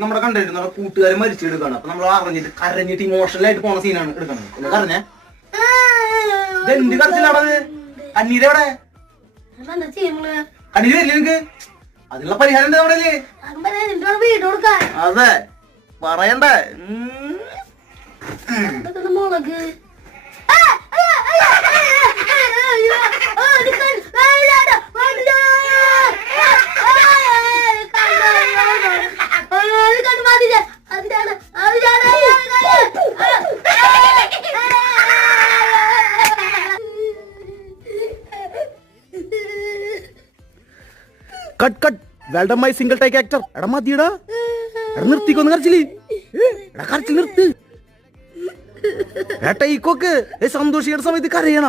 നമ്മുടെ കണ്ടിട്ട് നമ്മുടെ കൂട്ടുകാരെ മരിച്ചെടുക്കാണ്. അപ്പൊ നമ്മൾ അറിഞ്ഞിട്ട് കരഞ്ഞിട്ട് ഇമോഷണൽ ആയിട്ട് പോണ സീനാണ് എടുക്കണത്. എന്താ പറഞ്ഞേ? ഇതെന്ത് കരച്ചിലാണത്? കണ്ണീര് എവിടെ? കണ്ണീര് വരില്ല നിനക്ക്? അതിനുള്ള പരിഹാരം എന്താ അവിടെ? അതെ പറയണ്ടേ? മുളക് കട്ട് കട്ട് വെൽഡമായി സിംഗിൾ ടേക്ക് ആക്ടർ. എടാ മതിയടാ, എടാ നിർത്തിക്കൊന്ന് കരച്ചില്. എടാ കരച്ചിൽ നിർത്ത്. ഏട്ടാ ഈക്കൊക്കെ സന്തോഷിയുടെ സമയത്ത് കരയണ.